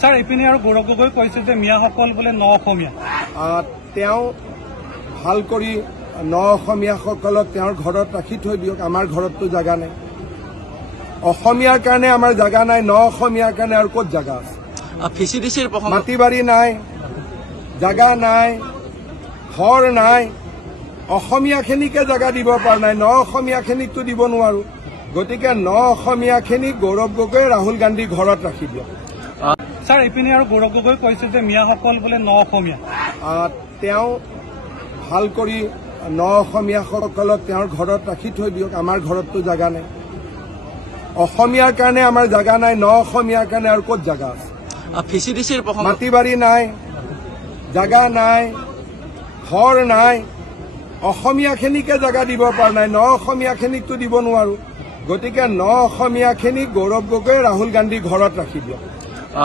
Sir ইপিনে আৰু গৌৰৱ গগৈ কৈছে যে মিয়াসকল বোলে ন অসমীয়া তেওঁ ভাল কৰি ন অসমীয়াসকলক তেওঁৰ ঘৰত ৰাখি থৈ দিয়ক। আমাৰ ঘৰততো জাগা নাই, অসমীয়াৰ কাৰণে আমাৰ জাগা নাই, ন অসমীয়াৰ কাৰণে আৰু ক'ত জাগা আছে? মাটি বাৰী নাই, জাগা নাই, ঘৰ নাই, অসমীয়াখিনিকে জাগা দিব পৰা নাই, ন অসমীয়াখিনিকতো দিব নোৱাৰো। গতিকে ন অসমীয়াখিনিক গৌৰৱ গগৈ ৰাহুল গান্ধী ঘৰত ৰাখি দিয়ক। স্যাৰ ইপিনে আৰু গৌৰৱ গগৈ কৈছে যে মিয়াসকল বোলে ন অসমীয়া তেওঁ ভাল কৰি ন অসমীয়াসকলক তেওঁৰ ঘৰত ৰাখি থৈ দিয়ক। আমাৰ ঘৰততো জাগা নাই, অসমীয়াৰ কাৰণে আমাৰ জাগা নাই, ন অসমীয়াৰ কাৰণে আৰু ক'ত জাগা আছে? মাটি বাৰী নাই, জাগা নাই, ঘৰ নাই, অসমীয়াখিনিকে জাগা দিব পৰা নাই, ন অসমীয়াখিনিকতো দিব নোৱাৰো। গতিকে ন অসমীয়াখিনিক গৌৰৱ গগৈ ৰাহুল গান্ধী ঘৰত ৰাখি দিয়ক।